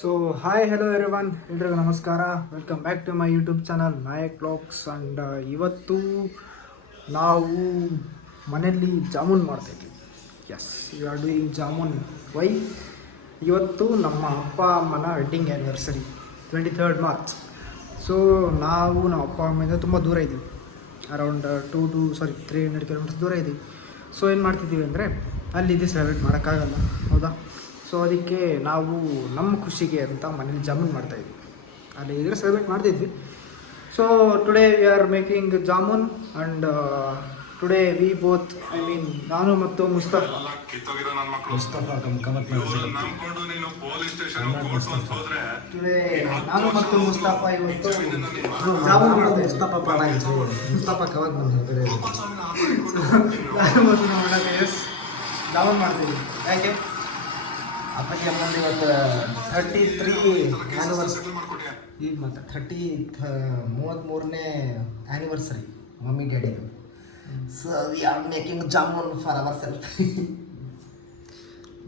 So hi hello everyone, ಎಲ್ರಿಗೂ ನಮಸ್ಕಾರ. Welcome back to my YouTube channel Nayak blogs. And ಇವತ್ತು ನಾವು ಮನೆಯಲ್ಲಿ ಜಾಮೂನ್ ಮಾಡ್ತಾಯಿದ್ವಿ. Yes, you are doing jamun. Why? ಇವತ್ತು ನಮ್ಮ ಅಪ್ಪ ಅಮ್ಮನ wedding anniversary, 23rd March. So ನಮ್ಮ ಅಪ್ಪ ಅಮ್ಮಿಂದ ತುಂಬ ದೂರ ಇದ್ದೀವಿ, ಅರೌಂಡ್ 300 ಕಿಲೋಮೀಟರ್ಸ್ ದೂರ ಇದ್ದೀವಿ. ಸೊ ಏನು ಮಾಡ್ತಿದ್ದೀವಿ ಅಂದರೆ ಅಲ್ಲಿದ್ದು ಸೆಲೆಬ್ರೇಟ್ ಮಾಡೋಕ್ಕಾಗಲ್ಲ, ಹೌದಾ? ಸೊ ಅದಕ್ಕೆ ನಾವು ನಮ್ಮ ಖುಷಿಗೆ ಅಂತ ಮನೇಲಿ ಜಾಮೂನ್ ಮಾಡ್ತಾಯಿದ್ವಿ. ಅಲ್ಲಿ ಇದ್ರೆ ಸೆಲೆಬ್ರೇಟ್ ಮಾಡ್ತಿದ್ವಿ. So today we are making jamun and today we both, ನಾನು ಮತ್ತು ಮುಸ್ತಫಾ ಟುಡೇ ನಾನು ಮತ್ತು ಮುಸ್ತಫಾ ಇವತ್ತು ಜಾಮೂನ್ ಮಾಡ್ತಾ ಮುಸ್ತಫಾ ಕವಾಗ ಬಂದ ಜಾಮೂನ್ ಮಾಡ್ತಾಯಿದ್ವಿ. ಯಾಕೆ ಅಪ್ಪಗೆ ಅಮ್ಮಂದು ಇವತ್ತು 33 ಆ್ಯನಿವರ್ಸರಿ, ಈಗ ಮತ್ತು 33ನೇ ಆ್ಯನಿವರ್ಸರಿ ಮಮ್ಮಿ ಡ್ಯಾಡಿದು. So we are making jamun for our self.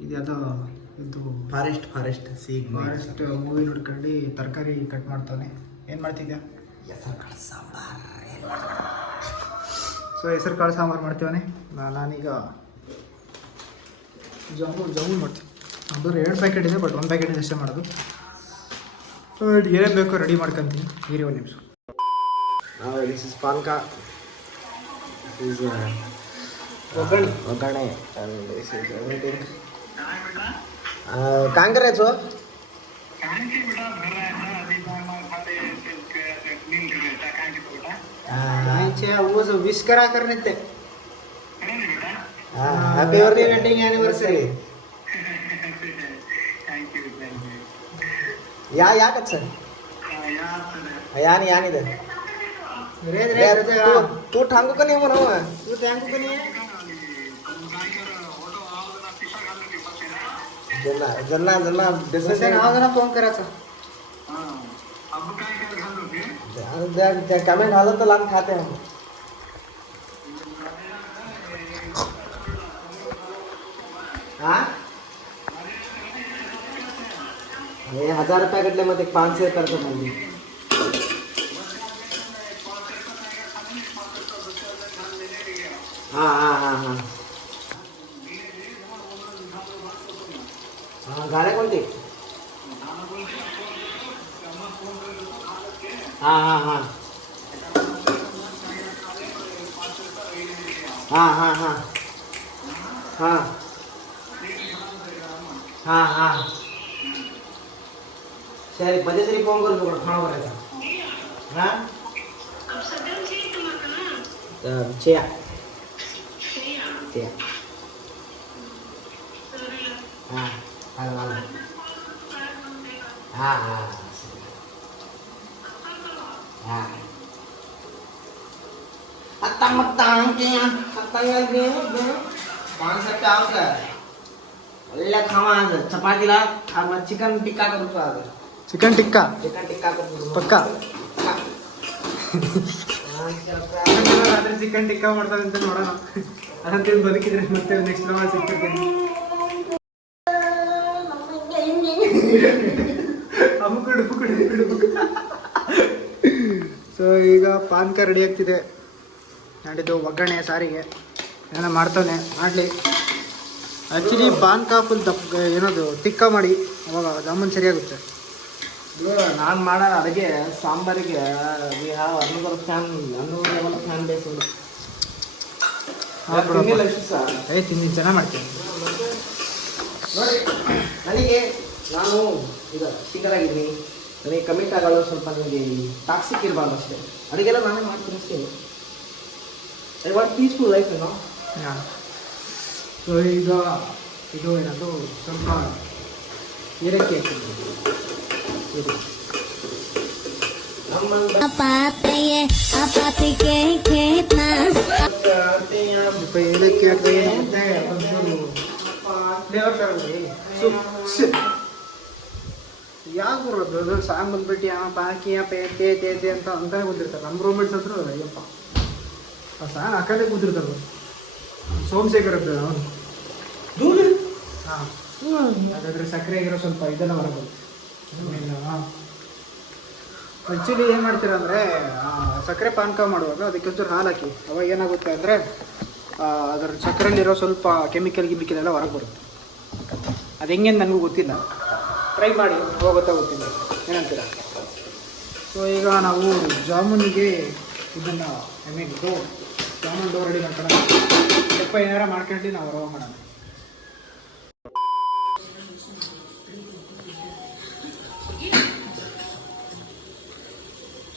ಇದು ಫಾರೆಸ್ಟ್ ಫಾರೆಸ್ಟ್ ಮೂವಿ ನೋಡ್ಕೊಂಡು ತರಕಾರಿ ಕಟ್ ಮಾಡ್ತಾನೆ. ಏನು ಮಾಡ್ತಿದ್ಯಾ? ಹೆಸರು ಕಾಳು ಸಾಂಬಾರು. ಸೊ ಹೆಸರು ಕಾಳು ಸಾಂಬಾರು ಮಾಡ್ತೀವಾನೆ. ನಾನೀಗ ಜಾಮೂನ್ ಮಾಡ್ತೀನಿ. ಅದು 2 ಪ್ಯಾಕೆಟ್ ಇದೆ, ಬಟ್ 1 ಪ್ಯಾಕೆಟ್ ಅಷ್ಟೇ ಮಾಡೋದು. ಏನೇನು ಬೇಕೋ ರೆಡಿ ಮಾಡ್ಕೊತೀನಿ. ಇರಿ ಒಂದು ನಿಮಿಷ. ದಿಸ್ ಇಸ್ ಪಾನ್ಕ, ಒಗ್ಗರಣೆ, ಕಾಂಗ್ರೆಸ್ विश करा करने ते. Happy birthday wedding anniversary. ಯಾಕೆ ಸರ್ ಯಾನಿದೆ तू ठांगू का नहीं हो ना? तू ठांगू का नहीं है? जल्ला जसे नावाला फोन करायचा. कमेंट आलं तर लांब खाते हम. हाँ 1000 रुपये कटले मग 500 करतो म्हणजे. हाँ गाणे कोणते? हाँ सर बजेसरी फोन करू खाना करायचा. हाँ चेया हाँ ಒಳ್ಳೆ ಖಾಮ ಚಪಾತಿಲ ಚಿಕನ್ ಟಿಕ್ಕಾ ಕರುತ್ತಾ. ಚಿಕನ್ ಟಿಕ್ಕಾ ಪಕ್ಕ ರಾತ್ರಿ ಚಿಕನ್ ಟಿಕ್ಕಾ ಮಾಡ್ತಾರೆ ಅಂತ ನೋಡೋಣ. ಅದಂತೇಳಿ ಬದುಕಿದ್ರೆ ಮತ್ತೆ ನೆಕ್ಸ್ಟ್ ಲೆವೆಲ್ ಸಿಗ್ತಿರ್ತೀನಿ. ಸೊ ಈಗ ಪಾನ್ಕ ರೆಡಿ ಆಗ್ತಿದೆ. ನಾಡಿದ್ದು ಒಗ್ಗರಣೆ ಸಾರಿಗೆ ಏನೋ ಮಾಡ್ತಾನೆ ಮಾಡಲಿ. ಆ್ಯಕ್ಚುಲಿ ಪಾನ್ಕ ಫುಲ್ ಏನದು ತಿಕ್ಕ ಮಾಡಿ ಅವಾಗ ಜಾಮೂನ್ ಸರಿಯಾಗುತ್ತೆ. ನಾನು ಮಾಡೋ ಅಡುಗೆ ಸಾಂಬಾರಿಗೆ we have another fan base ಉಂಟು. ತಿಂದು ಚೆನ್ನಾಗಿ ಮಾಡ್ತೀನಿ ನೋಡಿ. ನಾನು ಈಗ ಸಿಂಗಲ್ ಆಗಿದ್ದೀನಿ, ನನಗೆ ಕಮಿಟ್ ಆಗೋದು ಸ್ವಲ್ಪ ನನಗೆ ಟಾಕ್ಸಿಕ್ ಇರಬಾರ್ದು ಅಷ್ಟೇ. ಅಡುಗೆಲ್ಲ ನಾನೇ ಮಾಡ್ತೀನಿ ಅಷ್ಟೇ. ಐ ವಾಂಟ್ ಪೀಸ್ಫುಲ್ ಲೈಫ್ ಏನೋ. ಸೊ ಈಗ ಇದು ಏನದು ಸ್ವಲ್ಪ ಏಲಕ್ಕಿ ಹಾಕಿದ್ದೀನಿ. ಏಲಕ್ಕಿ ಹಾಕಿದ್ರೆ ಯಾಕೆ ಬರೋದು ಸಾಂಗ್ ಬಂದ್ಬಿಟ್ಟು ಪಾಕಿ ಪೇ ಅಂತ ಅಂತಾನೆ ಕೂತಿರ್ತಾರೆ. ನಮ್ಮ ರೂಮ್ಮೇಟ್ಸ್ ಹತ್ರ ಅಯ್ಯಪ್ಪ ಆ ಸಾಂಗ್ ಹಾಕಲ್ಲೇ ಕೂತಿರ್ತಾರೆ. ಸೋಮಶೇಖರ್ ಹತ್ರ ಅವನು. ಹಾಂ ಹಾಗಾದರೆ ಸಕ್ಕರೆ ಆಗಿರೋ ಸ್ವಲ್ಪ ಇದೆಲ್ಲ ಹೊರಗೆ ಆ್ಯಕ್ಚುಲಿ ಏನು ಮಾಡ್ತೀರ ಅಂದರೆ ಸಕ್ಕರೆ ಪಾನಕ ಮಾಡುವಾಗ ಅದಕ್ಕೆ ಒಂಚೂರು ಹಾಲು ಹಾಕಿ. ಅವಾಗ ಏನಾಗುತ್ತೆ ಅಂದರೆ ಅದರ ಸಕ್ಕರೆಯಲ್ಲಿರೋ ಸ್ವಲ್ಪ ಕೆಮಿಕಲ್ ಎಲ್ಲ ಹೊರಗೆ ಬರುತ್ತೆ. ಅದು ಹೆಂಗೆ ನನಗೂ ಗೊತ್ತಿಲ್ಲ, ಟ್ರೈ ಮಾಡಿ ಅವಾಗ ಗೊತ್ತಾಗುತ್ತಿಲ್ಲ. ಏನಂತೀರ? ಸೊ ಈಗ ನಾವು ಜಾಮೂನಿಗೆ ಇದನ್ನು ಇದು ಜಾಮೂನ್ ಡೋ ರೆಡಿ ಮಾಡ್ಕೊಳ್ಳೋಣ. ಸ್ವಲ್ಪ ಏನಾರ ಮಾಡ್ಕೊಂಡು ನಾವು ರವೆ ಮಾಡೋಣ.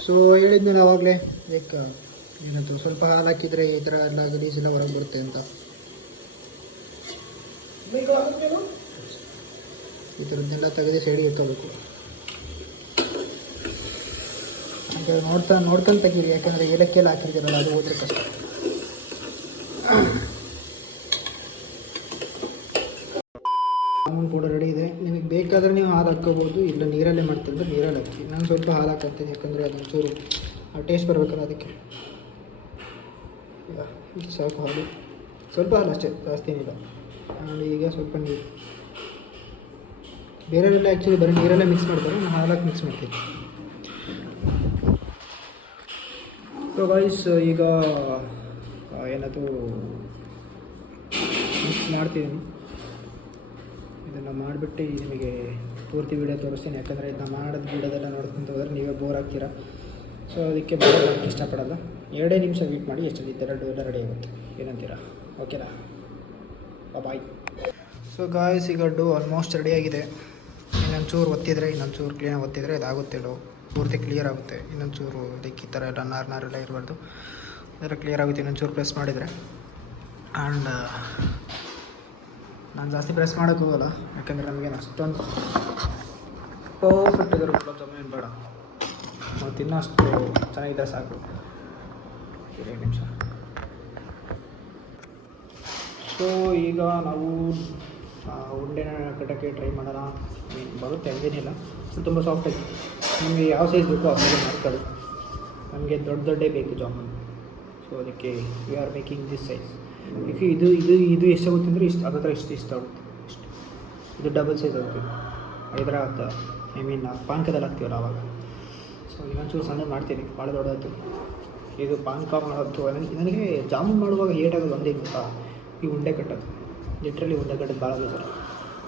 ಸೊ ಹೇಳಿದ್ನಲ್ಲ ಆವಾಗಲೇ, ಯಾಕೆ ಏನಂತ ಸ್ವಲ್ಪ ಹಾಲು ಹಾಕಿದರೆ ಈ ಥರ ಎಲ್ಲ ಗಲೀಜ್ ಎಲ್ಲ ಹೊರಗೆ ಬರುತ್ತೆ ಅಂತ. ಈ ಥರದ್ದನ್ನೆಲ್ಲ ತೆಗೆದು ಸೈಡಿಗೆ ಎತ್ತಬೇಕು. ಹಾಗೆ ನೋಡ್ಕೊಂಡು ತೆಗೀರಿ, ಯಾಕಂದರೆ ಏಲಕ್ಕಿಯೆಲ್ಲ ಹಾಕಿರ್ತೀರಲ್ಲ, ಅದು ಹೋದ್ರೆ ಕಷ್ಟ. ಜಾಮೂನ್ ಕೂಡ ರೆಡಿ ಇದೆ. ನಿಮಗೆ ಬೇಕಾದರೆ ನೀವು ಹಾಲು ಹಾಕ್ಕೋಬೋದು, ಇಲ್ಲ ನೀರಲ್ಲೇ ಮಾಡ್ತಿದ್ರೆ ನೀರಲ್ಲಿ ಹಾಕಿ. ನಾನು ಸ್ವಲ್ಪ ಹಾಲು ಹಾಕ್ತೀನಿ, ಯಾಕಂದರೆ ಅದು ಒಂಚೂರು ಟೇಸ್ಟ್ ಬರಬೇಕಲ್ಲ ಅದಕ್ಕೆ. ಈಗ ಸಾಕು ಹಾಲು, ಸ್ವಲ್ಪ ಹಾಲು ಅಷ್ಟೇ, ಜಾಸ್ತಿ ಏನಿಲ್ಲ. ಆಮೇಲೆ ಈಗ ಸ್ವಲ್ಪ ನೀರು. ಬೇರೆಯವರೆಲ್ಲ ಆ್ಯಕ್ಚುಲಿ ಬರೀ ನೀರಲ್ಲೇ ಮಿಕ್ಸ್ ಮಾಡ್ತಾರೆ, ನಾನು ಹಾಲಾಕಿ ಮಿಕ್ಸ್ ಮಾಡ್ತೀನಿ. ಸೊ ಗೈಸ್, ಈಗ ಏನದು ಮಿಕ್ಸ್ ಮಾಡ್ತಿದ್ದೀನಿ. ಇದನ್ನು ಮಾಡಿಬಿಟ್ಟು ನಿಮಗೆ ಪೂರ್ತಿ ವೀಡಿಯೋ ತೋರಿಸ್ತೀನಿ, ಯಾಕಂದರೆ ಇದನ್ನ ಮಾಡೋದು ಬಿಡೋದೆಲ್ಲ ನೋಡ್ಕೊಂತ ಹೋದರೆ ನೀವೇ ಬೋರ್ ಆಗ್ತೀರಾ. ಸೊ ಅದಕ್ಕೆ ಬೋರ್ ಮಾಡೋಕ್ಕೆ ಇಷ್ಟಪಡಲ್ಲ. 2 ನಿಮಿಷ ವೇಟ್ ಮಾಡಿ, ಎಷ್ಟು ಎಲ್ಲ ರೆಡಿ ಆಗುತ್ತೆ. ಏನಂತೀರಾ? ಓಕೆನಾ? ಬಾಯ್. ಸೊ ಗಾಯ್ಸ್, ಈಗ ಡೋ ಆಲ್ಮೋಸ್ಟ್ ರೆಡಿಯಾಗಿದೆ. ಇನ್ನೊಂಚೂರು ಒತ್ತಿದರೆ, ಇನ್ನೊಂಚೂರು ಕ್ಲೀನಾಗಿ ಒತ್ತಿದರೆ ಇದಾಗುತ್ತೆ. ಡೋ ಪೂರ್ತಿ ಕ್ಲಿಯರ್ ಆಗುತ್ತೆ. ಇನ್ನೊಂಚೂರು ಈ ಥರ ಎಲ್ಲ ನಾರೆಲ್ಲ ಇರಬಾರ್ದು, ಅದರ ಕ್ಲಿಯರ್ ಆಗುತ್ತೆ. ಇನ್ನೊಂಚೂರು ಪ್ರೆಸ್ ಮಾಡಿದರೆ. ಆ್ಯಂಡ್ ನಾನು ಜಾಸ್ತಿ ಪ್ರೆಸ್ ಮಾಡೋಕ್ಕೆ ಹೋಗಲ್ಲ, ಯಾಕಂದರೆ ನಮಗೇನು ಅಷ್ಟೊಂದು ಪರ್ಫೆಕ್ಟ್ ಇದ್ರೆ ಗುಲಾಬ್ ಜಾಮೂನ್ ಏನು ಬೇಡ, ನಾವು ತಿನ್ನೋಷ್ಟು ಚೆನ್ನಾಗಿದ್ದರೆ ಸಾಕು. 2 ನಿಮಿಷ. ಸೊ ಈಗ ನಾವು ಉಂಡೆನ ಕಟ್ಟೋಕ್ಕೆ ಟ್ರೈ ಮಾಡೋಣ. ಬರುತ್ತೆ, ಹಂಗೇನಿಲ್ಲ. ತುಂಬ ಸಾಫ್ಟಾಗಿ ನಿಮಗೆ ಯಾವ ಸೈಜ್ ಬೇಕೋ ಆ ಸೈಜ್ ಮಾಡ್ಕೊಳ್ಳಿ. ನಮಗೆ ದೊಡ್ಡೇ ಬೇಕು ಜಾಮೂನ್. ಸೊ ಅದಕ್ಕೆ V are making this size. ಈಗ ಇದು ಎಷ್ಟಾಗುತ್ತೆ ಅಂದರೆ ಇಷ್ಟು, ಅದರ ಇಷ್ಟು ಆಗುತ್ತೆ. ಇಷ್ಟು ಇದು ಡಬಲ್ ಸೈಜ್ ಆಗುತ್ತೆ. ಇದರ ಪಾನಕದಲ್ಲಿ ಹಾಕ್ತೀವಲ್ಲ ಆವಾಗ. ಸೊ ಇನ್ನೊಂಚೂರು ಸಣ್ಣ ಮಾಡ್ತೀನಿ, ಭಾಳ ದೊಡ್ಡದಾಯ್ತು. ಇದು ಪಾನಕ ಮಾಡೋದು ನನಗೆ ಜಾಮೂನ್ ಮಾಡುವಾಗ ಏಟಾಗೋದು ಒಂದೇ ಗೊತ್ತಾ, ಈ ಉಂಡೆ ಕಟ್ಟೋದು. ಲಿಟ್ರಲಿ ಉಂಡೆ ಕಟ್ಟೋದು ಭಾಳ ಬೇಜಾರು.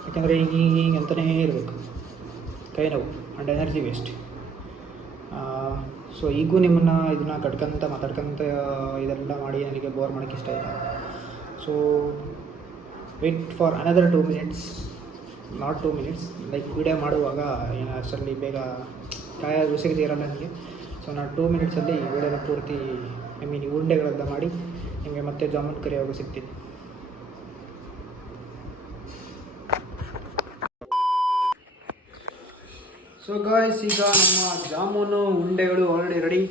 ಯಾಕಂದರೆ ಹಿಂಗೆ ಅಂತಲೇ ಇರಬೇಕು, ಕೈ ನೋವು ಆ್ಯಂಡ್ ಎನರ್ಜಿ ವೇಸ್ಟ್. ಸೊ ಈಗೂ ನಿಮ್ಮನ್ನು ಇದನ್ನು ಕಟ್ಕೊಂತ ಮಾತಾಡ್ಕೊಂತ ಇದೆಲ್ಲ ಮಾಡಿ ನನಗೆ ಬೋರ್ ಮಾಡೋಕ್ಕೆ ಇಷ್ಟ ಇಲ್ಲ. So wait for another 2 minutes, not 2 minutes. Like video ಮಾಡುವಾಗ ಏನು ಅಷ್ಟರಲ್ಲಿ ಬೇಗ ರುಚಿಗೆ ಇರೋಲ್ಲ ನನಗೆ. ಸೊ ನಾನು 2 ಮಿನಿಟ್ಸಲ್ಲಿ ಈ ವಿಡಿಯೋನ ಪೂರ್ತಿ ಈ ಉಂಡೆಗಳೆಲ್ಲ ಮಾಡಿ ನಿಮಗೆ ಮತ್ತೆ ಜಾಮೂನ್ ಕರಿಯಾಗೂ ಸಿಗ್ತೀನಿ. ಸೊ ಗಾಯ್ಸ್, ಈಗ ನಮ್ಮ ಜಾಮೂನು ಉಂಡೆಗಳು ಆಲ್ರೆಡಿ ರೆಡಿ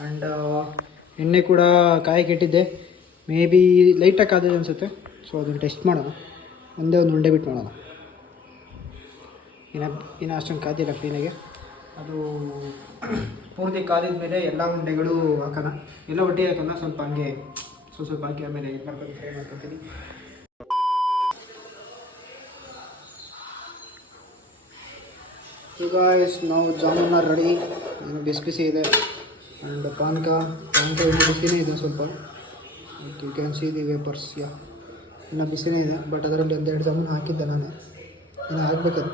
ಆ್ಯಂಡ್ ಎಣ್ಣೆ ಕೂಡ ಕಾಯಕ್ಕೆ ಇಟ್ಟಿದ್ದೆ. ಮೇ ಬಿ ಲೈಟಾಗಿ ಕಾದಿದೆ ಅನಿಸುತ್ತೆ. ಸೊ ಅದನ್ನು ಟೆಸ್ಟ್ ಮಾಡೋಣ. ಒಂದೇ ಒಂದು ಉಂಡೆ ಬಿಟ್ಟು ಮಾಡೋಣ. ಇನ್ನು ಅಷ್ಟೊಂದು ಕಾದಿಲ್ಲ ಕ್ಲೀನಾಗೆ. ಅದು ಪೂರ್ತಿ ಕಾದಿದ ಮೇಲೆ ಎಲ್ಲ ಉಂಡೆಗಳು ಹಾಕೋಣ, ಎಲ್ಲ ಒಟ್ಟಿಗೆ ಹಾಕೋಣ. ಸ್ವಲ್ಪ ಹಂಗೆ ಸ್ವಲ್ಪ ಹಾಕಿ ಆಮೇಲೆ ಇದು ಮಾಡ್ಕೊಂಡು ಫ್ರೈ ಮಾಡ್ಕೊತೀನಿ. ಈಗ ನಾವು ಜಾಮೂನ ರೆಡಿ, ಬಿಸಿ ಇದೆ. ಆ್ಯಂಡ್ ಪಾನಕ ಇನ್ನೂ ಬಿಸಿನೇ ಇದೆ ಸ್ವಲ್ಪ. You can see the vapours. ಇನ್ನೂ ಬಿಸಿನೇ ಇದೆ, ಬಟ್ ಅದರಲ್ಲಿ 1-2 ಜಾಮೂನು ಹಾಕಿದ್ದೆ ನಾನು, ಇನ್ನು ಹಾಕಬೇಕದು.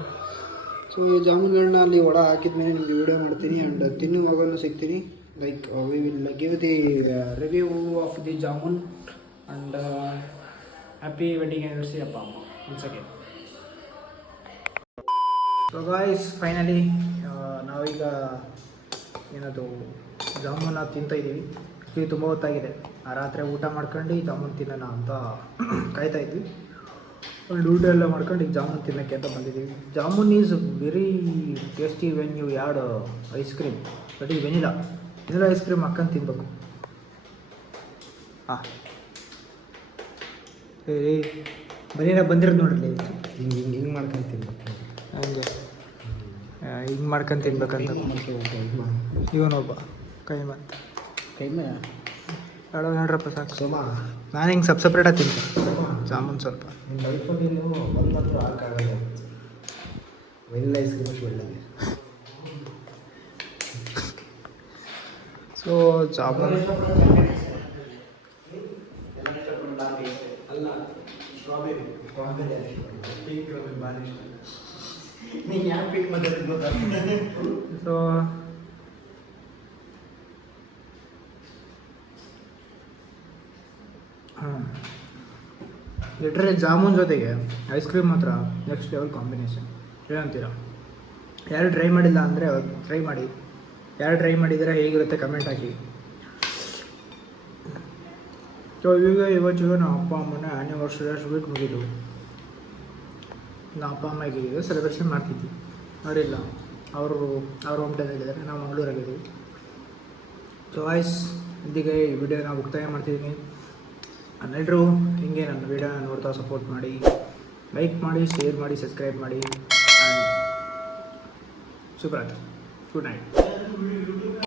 ಸೊ ಈ ಜಾಮೂನುಗಳನ್ನ ಅಲ್ಲಿ ಒಳ ಹಾಕಿದ ಮೇಲೆ ನಿಮಗೆ ವೀಡಿಯೋ ಮಾಡ್ತೀನಿ. ಆ್ಯಂಡ್ ತಿನ್ನುವಾಗಲೂ ಸಿಗ್ತೀನಿ. Like we will give the review of the jamun. And happy wedding anniversary ಅಪ್ಪ ಅಮ್ಮ once again. So guys, finally ನಾವೀಗ ಏನದು ಜಾಮೂನ ತಿಂತಾಯಿದ್ದೀವಿ. ಇದು ತುಂಬ ಹೊತ್ತಾಗಿದೆ. ರಾತ್ರಿ ಊಟ ಮಾಡ್ಕೊಂಡು ಜಾಮೂನ್ ತಿನ್ನೋಣ ಅಂತ ಕಾಯ್ತಾಯಿದ್ವಿ. ಒಂದು ಊಟ ಎಲ್ಲ ಮಾಡ್ಕೊಂಡು ಈಗ ಜಾಮೂನ್ ತಿನ್ನೋಕ್ಕೆ ಅಂತ ಬಂದಿದ್ದೀವಿ. Jamun is very tasty when you add ice cream. That is vanilla ice cream ಹಾಕೊಂಡು ತಿನ್ನಬೇಕು. ಹಾಂ, ಬರೀನ ಬಂದಿರೋದು ನೋಡ್ರಿ. ಹಿಂಗೆ ಮಾಡ್ಕೊಂಡು ತಿನ್ಬೇಕು. ಹಂಗೆ ಹಿಂಗೆ ಮಾಡ್ಕೊಂಡು ತಿನ್ಬೇಕಂತ ಇವನೊಬ್ಬ ಕೈಮ ನೋಡ್ರಪ್ಪ ಸಾಕು. ಸೋಮ, ನಾನು ಹಿಂಗೆ ಸಪ್ರೇಟಾಗಿ ತಿಂತೀನಿ ಜಾಮೂನ್ ಸ್ವಲ್ಪ. ನಿಮ್ಮ ಲೈಫಲ್ಲಿ ಬಂದಾದರೂ ಹಾಕಾಗಲ್ಲ. ವೆನಿಲಾ ಐಸ್ ಕ್ರೀಮ್ ಅಷ್ಟು ಒಳ್ಳೆಯದು. ಸೊ ಜಾಮೂನ್ ಅಲ್ಲ ಸ್ಟ್ರಾಬೆರಿ ಪಿಂಕ್ ಭಾಳ ಇಷ್ಟ. ನೀನು ಯಾವ ಪಿಂಕ್ ಮಾತಾಡೋದು ಗೊತ್ತಾಗ್ತದೆ. ಸೊ ಹಾಂ ಲಿಟ್ರಲಿ ಜಾಮೂನ್ ಜೊತೆಗೆ ಐಸ್ ಕ್ರೀಮ್ ಮಾತ್ರ ನೆಕ್ಸ್ಟ್ ಲೆವೆಲ್ ಕಾಂಬಿನೇಷನ್. ಏನಂತೀರ? ಯಾರು ಟ್ರೈ ಮಾಡಿಲ್ಲ ಅಂದರೆ ಟ್ರೈ ಮಾಡಿ. ಯಾರು ಟ್ರೈ ಮಾಡಿದರೆ ಹೇಗಿರುತ್ತೆ ಕಮೆಂಟ್ ಹಾಕಿ. ಸೊ ಇವತ್ತಿಗೆ ನಮ್ಮ ಅಪ್ಪ ಅಮ್ಮನ ಆ್ಯನಿವರ್ಸರಿ ಸ್ವೀಟ್ ಮುಗಿದು ನಮ್ಮ ಅಪ್ಪ ಅಮ್ಮ ಹೇಗಿದ್ದೀವಿ ಸೆಲೆಬ್ರೇಷನ್ ಮಾಡ್ತಿದ್ವಿ. ಅವರಿಲ್ಲ, ಅವರು ಅವ್ರ ಹೋಮ್ ಟೌನಾಗಿದ್ದಾರೆ, ನಾವು ಮಂಗಳೂರಾಗಿದ್ದೀವಿ. ಸೊ ವಾಯ್ಸ್ ಇದೀಗ ಈ ವಿಡಿಯೋನ ಮುಕ್ತಾಯ ಮಾಡ್ತಿದ್ದೀನಿ. ಎಲ್ಲರೂ ಹಿಂಗೆ ನನ್ನ ವಿಡಿಯೋನ ನೋಡ್ತಾ ಸಪೋರ್ಟ್ ಮಾಡಿ, ಲೈಕ್ ಮಾಡಿ, ಶೇರ್ ಮಾಡಿ, ಸಬ್ಸ್ಕ್ರೈಬ್ ಮಾಡಿ. ಆ್ಯಂಡ್ ಶುಭರಾತ್ರಿ, ಗುಡ್ ನೈಟ್.